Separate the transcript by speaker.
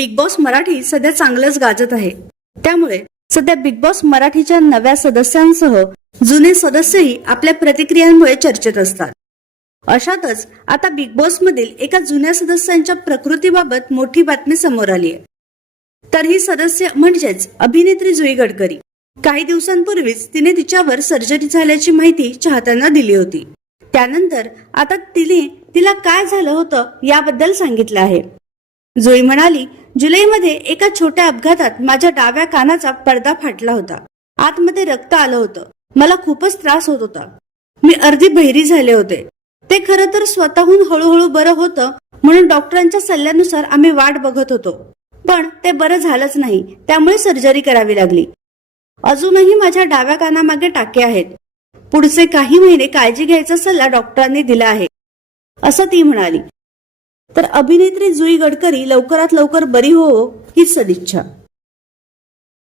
Speaker 1: Big boss Marathi सध्या चांगलंच गाजत आहे. त्यामुळे सध्या बिग बॉस मराठीच्या नव्या सदस्यांसह जुने सदस्यही आपल्या प्रतिक्रियांमुळे चर्चेत असतात. अशातच आता बिग बॉस मधील एका जुन्या सदस्यांच्या प्रकृतीबाबत मोठी बातमी समोर आली आहे. तर ही सदस्य म्हणजेच अभिनेत्री जुई गडकरी. काही दिवसांपूर्वीच तिने तिच्यावर सर्जरी झाल्याची माहिती चाहत्यांना दिली होती. त्यानंतर आता तिने तिला काय झालं होतं याबद्दल सांगितलं आहे. जुई म्हणाली जुलैमध्ये एका छोट्या अपघातात माझ्या डाव्या कानाचा पडदा फाटला होता. आतमध्ये रक्त आलं होतं. मला खूपच त्रास होत होता. मी अर्धी बहिरी झाले होते. ते खरं तर स्वतःहून हळूहळू बरं होतं म्हणून डॉक्टरांच्या सल्ल्यानुसार आम्ही वाट बघत होतो. पण ते बरं झालंच नाही. त्यामुळे सर्जरी करावी लागली. अजूनही माझ्या डाव्या कानामागे टाके आहेत. पुढचे काही महिने काळजी घ्यायचा सल्ला डॉक्टरांनी दिला आहे. असं ती म्हणाली. तर अभिनेत्री जुई गडकरी लवकरात लवकर बरी हो हीच सदिच्छा.